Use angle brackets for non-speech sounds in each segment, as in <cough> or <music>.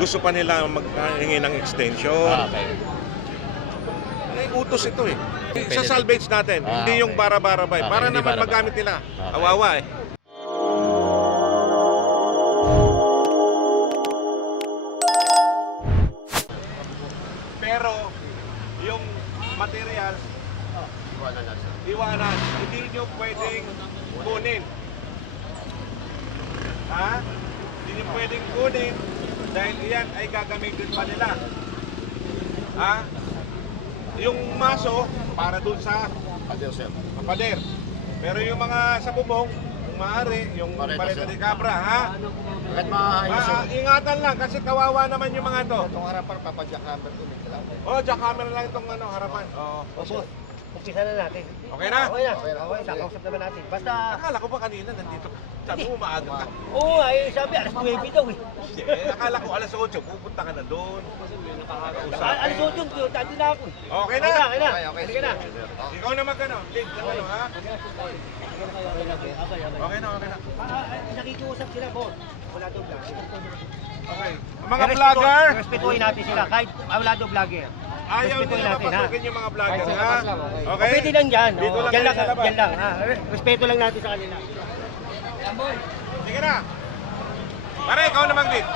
Gusto pa nila maghingi ng extension. Ah, okay. Eh, utos ito eh. Sa salvage natin, Ah, hindi yung okay. bara-bara-bay. Okay, Para hindi naman bara-bara. magamit nila. Okay. Awawa eh. Ha? Yung maso, para dun sa pader. Pero yung mga sa bubong, yung maaari, yung Paleta, paleta sir. de cabra, ha? Kahit maayos Ah, ah, ingatan lang kasi kawawa naman yung mga to. Itong harapan, papadyakamber ko. May kailangan. Oh, jack camera lang itong ano, harapan. Oo. Opo, umpisa na natin. Okay na? Okay na, Okay na. okay, nakausap naman natin. Basta, Akala ko ba kanina nandito? Sabi mo maaga ka. oo eh, sabi, alas 9 daw eh. Hindi, eh, akala ko alas 8, pupunta ka na doon. Al alas 8 yun, yun, dati na ako. Okay na. Okay na, Okay, na. Ikaw na magano, lead ka ano, ha? Okay na, okay na. Ah, ah, nakikiusap sila, boss. Wala daw vlogger. Okay. Mga vlogger, Respetuhin natin sila, kahit ah, wala daw vlogger. ayaw nila natin, ha? papasukin yung mga vlogger, ha? okay. Pwede lang dyan. Dito oh, lang kayo lang. Ha? Respeto lang natin sa kanila. Sige na. Pare, ikaw na mag-lead.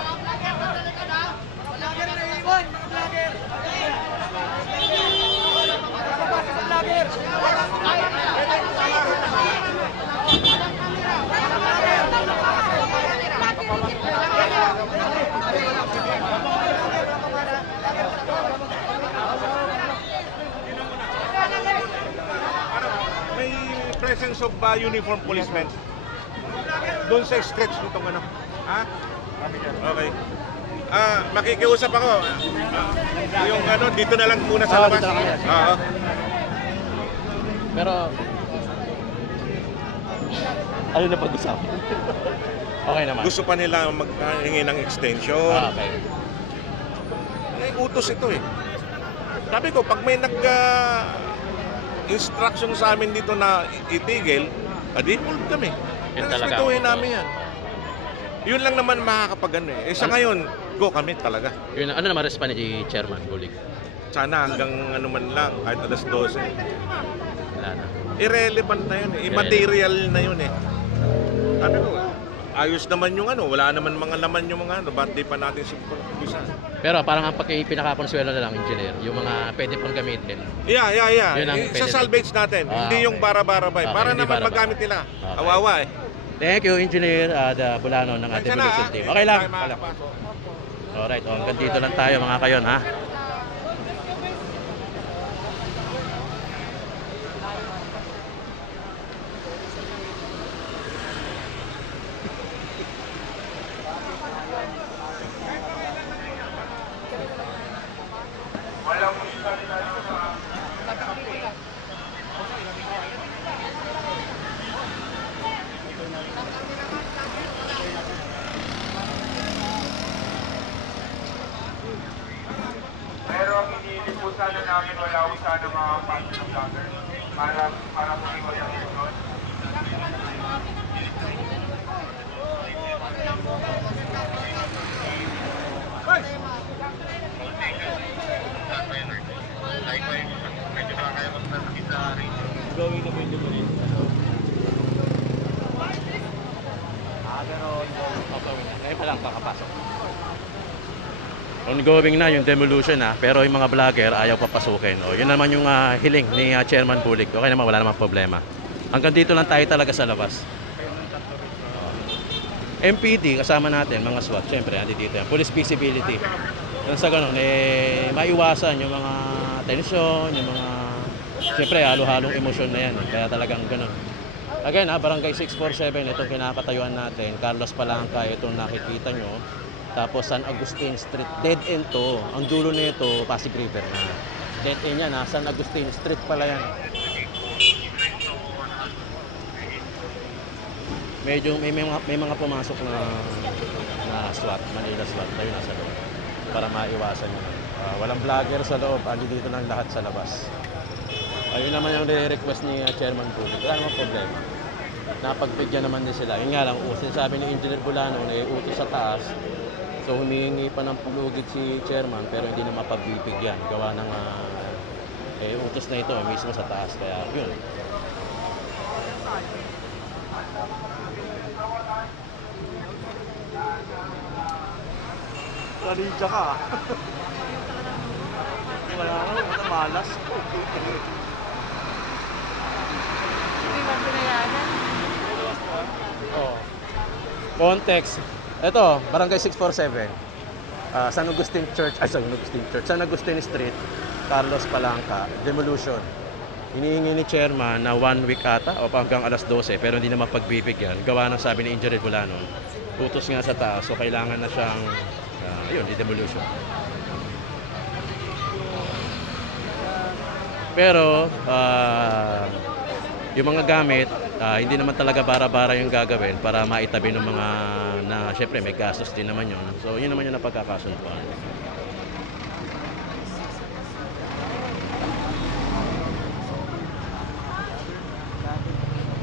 May uh, uniform policemen. Doon sa stretch nitong ano. Ha? Okay. Ah, makikiusap ako. Ah, yung ano, dito na lang muna sa Ah, labas. dito lang muna. Oo. Pero, ano na pag-usapan? okay naman. Gusto pa nila maghingi ng extension. Ah, okay. Eh, utos ito eh. Sabi ko, pag may nag ah, instruction sa amin dito na itigil, adi involved kami. Yun talaga. Respetuhin namin yan. Yun lang naman makakapag ano eh. Eh sa Ano? ngayon, go kami talaga. Yun, ano naman response ni Chairman Bulig? Sana hanggang ano man lang, kahit alas 12. Wala na. Irrelevant na yun eh. Immaterial na yun eh. Sabi ko, ayos naman yung ano. Wala naman mga laman yung mga ano. Ba't di pa natin siya Pero parang ang pagka pinakakonsuelo na lang, engineer, yung mga pwede pang gamitin. Yeah, yeah, yeah. Yun ang Eh, pwede Sa salvage natin, Ah, hindi yung okay. bara-bara-bay. Okay, Para hindi naman bara-bara. magamit nila. Okay. Awawa eh. Thank you, Engineer uh, the Bulano ng ating na, Devolution ah. Team. Hindi Okay lang. tayo Okay lang. makakapasok. Alright, oh, hanggang dito lang tayo mga kayon, ha? Pero ang iniili po sana namin wala ko sana mga fans ng vlogger para para po walang record. Ngayon pa lang kakapasok. Ongoing na yung demolition ha, pero yung mga vlogger ayaw papasukin. O, yun naman yung ah, hiling ni ah, Chairman Bulig. Okay naman, wala namang problema. Hanggang dito lang tayo talaga sa labas. MPD, kasama natin, mga SWAT, syempre, andi dito yan. Police visibility. Yan sa ganun, eh, maiwasan yung mga tensyon, yung mga, syempre, halo-halong emosyon na yan. Kaya talagang ganun. Again, ha, Barangay 647, itong kinakatayuan natin. Carlos Palangka, itong nakikita nyo. Tapos San Agustin Street, dead end to. Ang dulo nito, Pasig River na. Dead end yan, ha? San Agustin Street pala yan. Medyo may, may, mga, may mga pumasok na na SWAT, Manila SWAT, tayo nasa loob. Para maiwasan yun. Ah, walang vlogger sa loob, andi dito ng lahat sa labas. Ayun naman yung request ni uh, Chairman Pulig. Wala namang problema. Napagbigyan naman din sila. Yun nga lang, usin sabi ni Engineer Bulano na iutos sa taas So humihingi pa ng pulugid si chairman pero hindi na mapagbibigyan. Gawa ng ah, eh, utos na ito eh, mismo sa taas. Kaya yun. Narinja ka. Wala ka, wala <laughs> malas. Oh. Context. Ito, Barangay 647. Ah, San Agustin Church, ay San Agustin Church, San Agustin Street, Carlos Palanca, demolition. Hinihingi ni chairman na one week ata o hanggang alas 12 pero hindi na mapagbibigyan. Gawa ng sabi ni Engineer Bulano. Utos nga sa taas so kailangan na siyang ayun, di demolition. Pero ah, yung mga gamit, ah, hindi naman talaga bara-bara yung gagawin para maitabi ng mga na syempre may gastos din naman yun. So yun naman yung napagkakasunduan.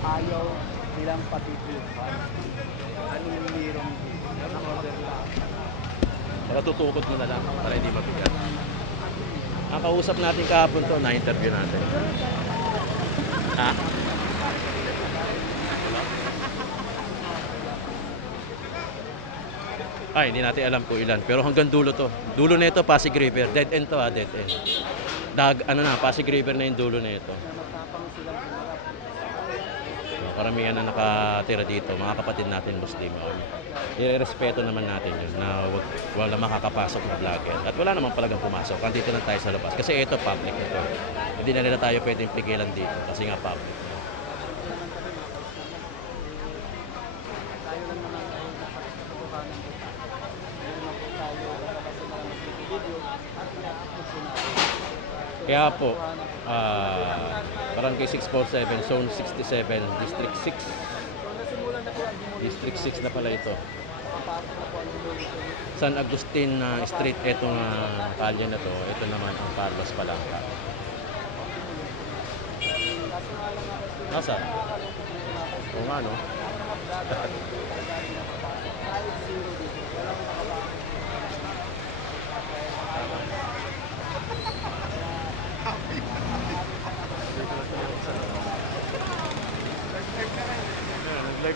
Ayaw nilang patitulpan. Ano yung Ang order lang. Saka tutukod mo na lang para hindi mabigat. Ang kausap natin kahapon to, na-interview natin. Ha? Ay, hindi natin alam kung ilan. Pero hanggang dulo to. Dulo na ito, Pasig River. Dead end to ha, dead end. Dag, ano na, Pasig River na yung dulo na ito. So, karamihan na nakatira dito, mga kapatid natin Muslim. Irerespeto naman natin yun na wag, wala makakapasok na vlogger. At wala naman palagang pumasok. Andito lang tayo sa labas. Kasi ito, public ito. Hindi na nila tayo pwedeng pigilan dito kasi nga public. Kaya po, ah, Barangay 647, Zone 67, District 6. District 6 na pala ito. San Agustin na Street, itong uh, kalye na to, ito naman ang Carlos Palanca. Nasa? Oo nga, no? <laughs> Ayan, Nag-live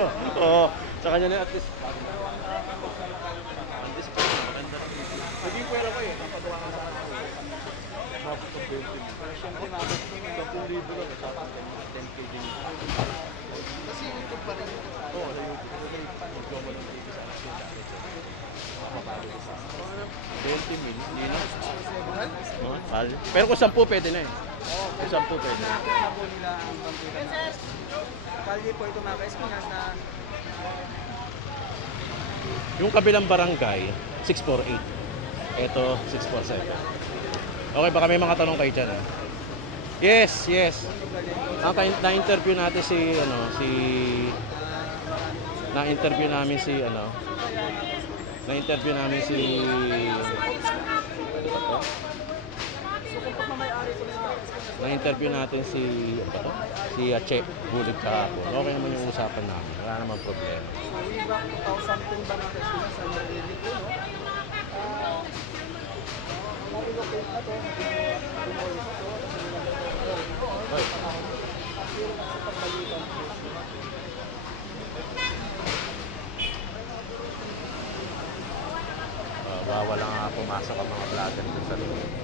Oo, oh, sa kanya na at least. At least, maganda. Naging pwera ko eh. Napagawa ka sa kanya. Tapos sa 20. Pero syempre, mabot ko 10,000 lang. Tapos 10 kg. Kasi YouTube pa rin. Oo, sa YouTube. Mag-gawa mo ng video sa akin. Mapapalo ko sa 20 mil, hindi na. Mahal. Pero kung 10 pwede na eh. Kung 10 pwede na. po nila ang pampunan. Kalye po ito mga ka-Espinas na Yung kabilang barangay, 648. Ito, 647. Okay, baka may mga tanong kayo dyan. ah. Yes, yes. Ka- na-interview natin si, ano, si... Na-interview namin si, ano... Na-interview namin si... Ano ba to? Na-interview natin si... Ano? Si uh, Che Bulig kahapon. Okay naman yung usapan namin. Wala naman problema. way back 2010 ba mga ka-Espinas sa narinig ko, no? Ah. Uh, bawal lang nga pumasok ang mga vlogger sa loob.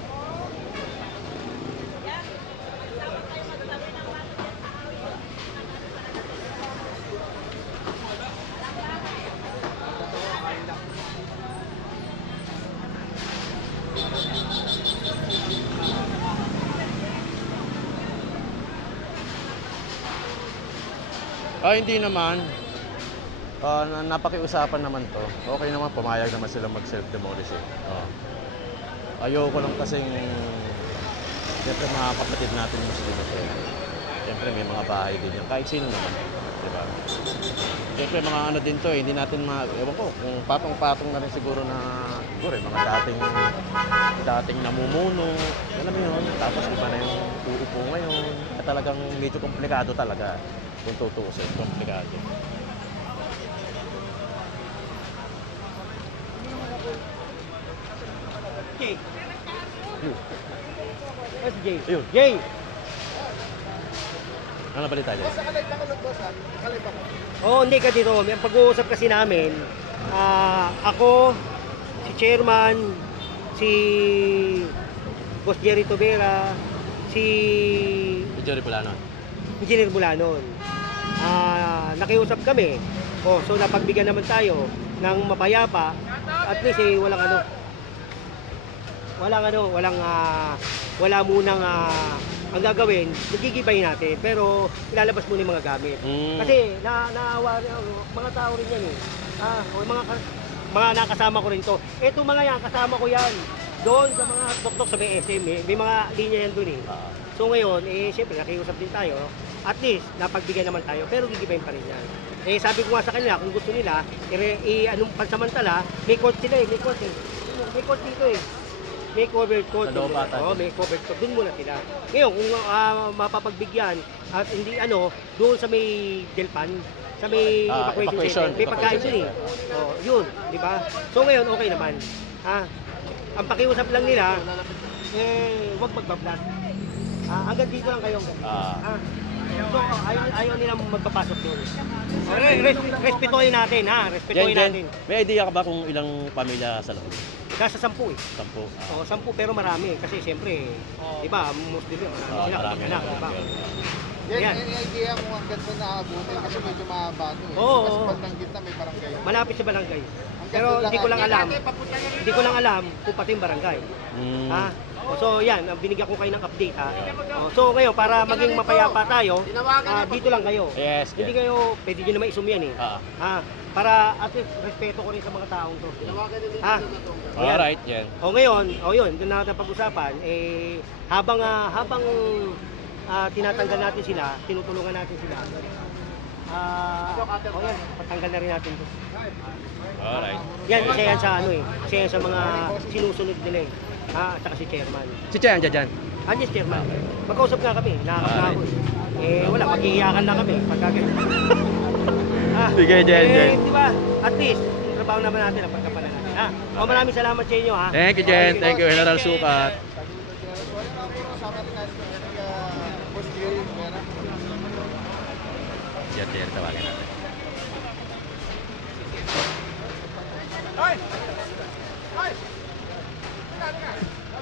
Ah, hindi naman. Na, napakiusapan naman to. Okay naman, pumayag naman sila mag-self-demolish eh. Oo. Ayoko lang kasing, siyempre mga kapatid natin Muslim eh. Siyempre may mga bahay din yan, kahit sino naman. Di ba? Siyempre mga ano din to eh, hindi natin ma... Ewan ko, kung patong-patong na rin siguro na... Siguro eh, mga dating... Dating namumuno. Alam mo yun, tapos iba na yung uupo ngayon. At talagang medyo komplikado talaga. Kung tutuusin, komplikado. Jay. Yun. Where's Jay? Ayun. Jay! Ano balita dyan? Sa kalay pakulog boss ha? Kalay pa Oo, hindi ka dito. May pag-uusap kasi namin, ah, ako, si Chairman, si Boss Jerry Tobera, si Jerry Pulano. Engineer Bulanon. Ah, nakiusap kami. Oh, so napagbigyan naman tayo ng mapayapa. At least eh, walang ano. Walang ano, walang ah, wala munang ah, ang gagawin, nagigibay natin. Pero ilalabas muna yung mga gamit. Mm. Kasi na naawa mga tao rin yan eh. Ah, o mga mga nakasama ko rin to. Eto mga yan, kasama ko yan. Doon sa mga tuktok sa may SM, eh, may mga linya yan doon eh. Ah. So ngayon, eh siyempre nakiusap din tayo. At least napagbigyan naman tayo, pero gigibayin pa rin yan. Eh sabi ko nga sa kanila, kung gusto nila, i, i anong pansamantala, may court sila eh, may court eh. May court dito eh. May covered court. Sa Oo, doon. may covered court. Doon muna sila. Ngayon, kung ah, mapapagbigyan at hindi ano, doon sa may Delpan, sa may Ah, evacuation, evacuation, center, may pagkain dun eh. Oh, yun, di ba? So ngayon, okay naman. Ah, ang pakiusap lang nila, eh, huwag magbablast. Ah, hanggang dito lang kayo. Ah. Ah, so, ayaw, ayaw nilang magpapasok doon. Okay, res, respetuhin natin, ha? Jen, Respetuhin Jen, natin. may idea ka ba kung ilang pamilya sa loob? Nasa sampu eh. Sampu. Ah. Oh, sampu pero marami kasi siyempre, di ba, Muslim yun, marami Ah, sila, marami anak, na. di ba? Yan, Yan. yan yung idea mo hanggang sa naabutin kasi medyo mahaba to eh. Oo, Kasi oo. bandang gitna may barangay. Malapit sa barangay. Pero hindi ko lang ang- alam, hindi ko lang alam kung pati yung barangay. Mm. Ha? So yan, ang binigyan ko kayo ng update ha. O, so ngayon, para maging mapayapa tayo, ah, dito lang kayo. Yes, Hindi yes. kayo, pwede nyo naman isum yan eh. Ah. Ha? Para at least respeto ko rin sa mga taong to. Ha? Yan. Alright, Jen. O ngayon, o yun, doon natin pag-usapan, eh, habang, ah, habang ah, tinatanggal natin sila, tinutulungan natin sila, ah, o yan, patanggal na rin natin to. Alright. Yan, isa yan sa ano eh, isa yan sa mga sinusunod nila eh. At saka si chairman. Si Jen, dyan, dyan. Andiyan si chairman. Magkausap nga kami, nakakap na ako eh. Wala, maghihiyakan na kami pagka ganun. <laughs> Ah, Sige, Jen, eh, Jen. di ba? At least, yung trabaho naman natin ang pagkapalan natin. Ha? O maraming salamat sa inyo ha. Thank you, Jen. Thank you, General Sukat. Kasama rin natin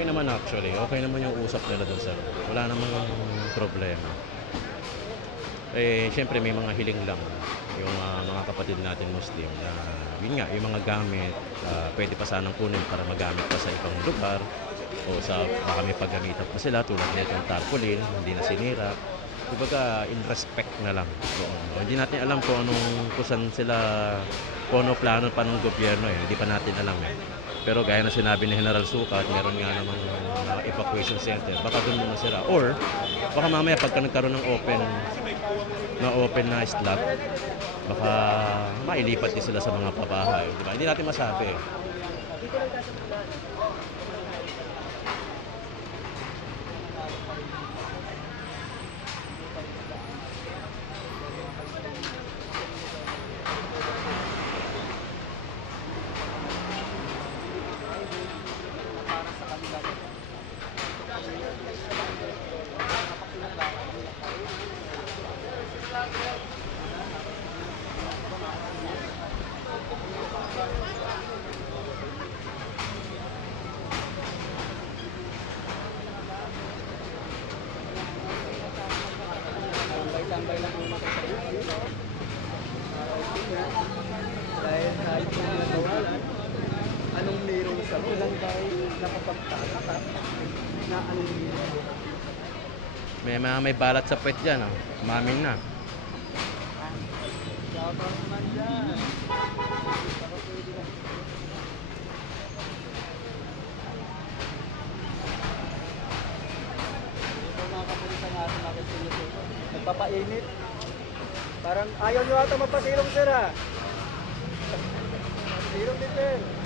okay naman actually. Okay naman yung usap nila doon sir. Wala namang problema. Eh, syempre may mga hiling lang yung ah, mga kapatid natin Muslim na yun nga, yung mga gamit ah, pwede pa sanang kunin para magamit pa sa ibang lugar o sa baka may paggamitan pa sila tulad nito yung tarpaulin, hindi na sinira. Kumbaga, in respect na lang doon. O, hindi natin alam kung anong kung saan sila kung ano plano pa ng gobyerno eh. Hindi pa natin alam eh. Pero gaya na sinabi ni General Sukat, meron nga namang uh, evacuation center. Baka doon muna sila. Or, baka mamaya pagka nagkaroon ng open na open na slot, baka mailipat din sila sa mga pabahay. Di ba? Hindi natin masabi eh. Tambay-tambay lang muna kayo sa dito. Dahil kahit kung nagawalan, anong meron sa lang tayo napapagtataka na anong meron. May mga may balat sa puwet dyan. Oh. Mamin na. Nagpapainit. Parang ayaw nyo ata magpasilong sir ha. Silong din sir.